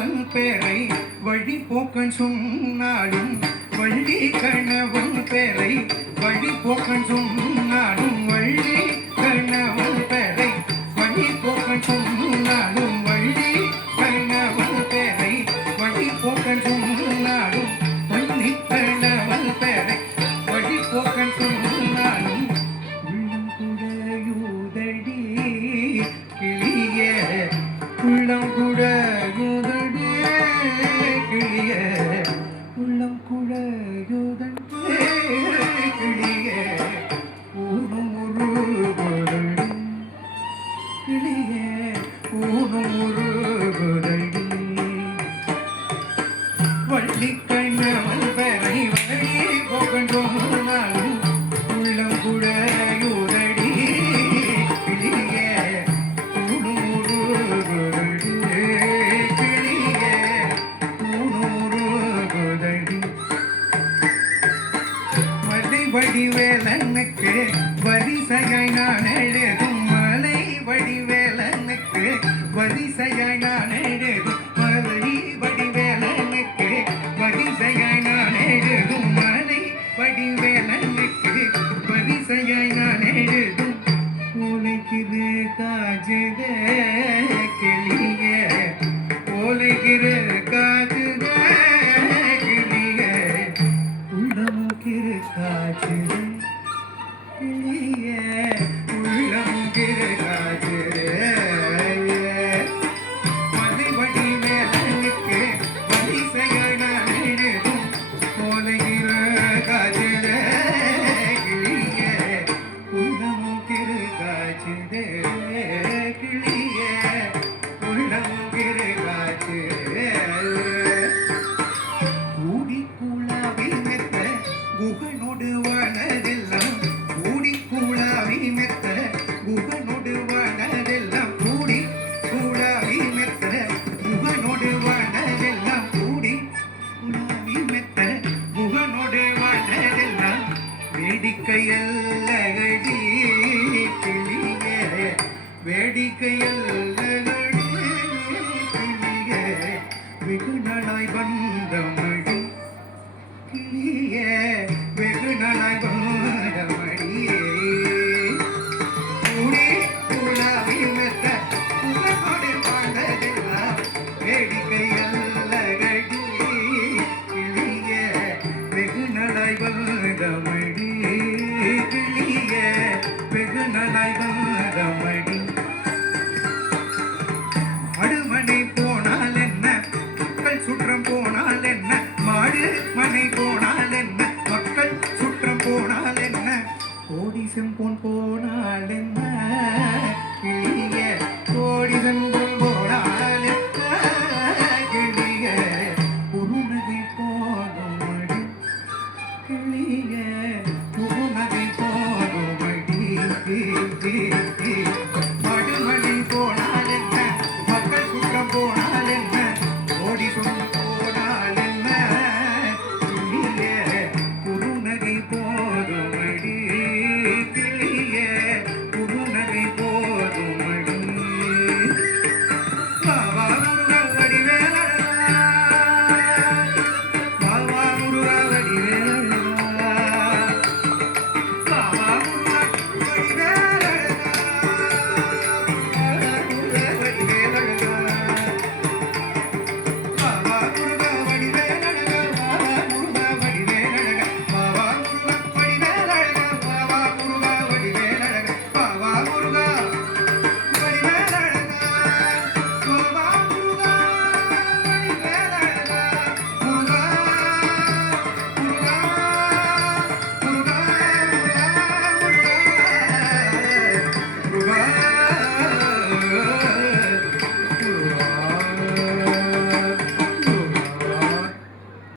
கணவன் பேரை வழி போக்கன் சொன்னாலும் வள்ளி கணவன் பேரை வழி போக்கன் சொன்னாலும் வள்ளி கணவன் பேரை வழி போக்கன் சொன்னாலும் வள்ளி கணவன் பேரை வழி போக்கன் சொன்னாலும் வள்ளி கணவன் பேரை வழி போக்கன் சொன்னாலும் உள்ளம் குடையுதடி கிளிய உள்ளம் குடையுதடி கிளிய உள்ளம் குடையுதடி கிளிய ஊனும் உருகுதடி கிளிய ஊனும் உருகுதடி வள்ளி கண்ணவன் பேரை வழி போக்கன் சொன்னாலும் உள்ளம் குடையுதடி கிளிய ஊனும் உருகுதடி கிளிய ஊனும் உருகுதடி மலை வடிவேலனுக்கு வரிசையாய் நான் எழுதும் மலை வடிவேலனுக்கு வரிசையாய் நான் எழுதும் மலை வடிவேலனுக்கு வரிசையாய் நான் எழுதும் மலை வடிவேலனுக்கு வரிசையாய் நான் எழுதும் உலகிது காஜுதே கிளிய உலகிது காஜுதே கிளிய உள்ளமுகிரு காஜுதே கிளிய உள்ளமுகிரு காஜுதே மலை வடிவேலனுக்கு வரிசையாய் நான் எழுதும் உலகிரு காஜுதே கிளிய உள்ளமுகிரு காஜுதே கிளிய உள்ளமுகிரு காஜுதே கூடி கூழாவி மெத்த குகனோடு வாழதெல்லாம் கூடி கூழாவி மெத்த குகனோடு வாழதெல்லாம் கூடி கூழாவி மெத்த குகனோடு வாழதெல்லாம் கூடி கூழாவி மெத்த குகனோடு வாழதெல்லாம் வேடிக்கையல்லகடி கிளிய வேடிக்கையல்லகடி கிளிய வெகு நாளாய் வந்தமடி கிளிய வெகு நாளாய் வந்தமடியே கூடி கூழாவி மெத்த குகனோடு வாழதெல்லாம் வேடிக்கையல்லகடி கிளிய வெகு நாளாய் வந்தமடி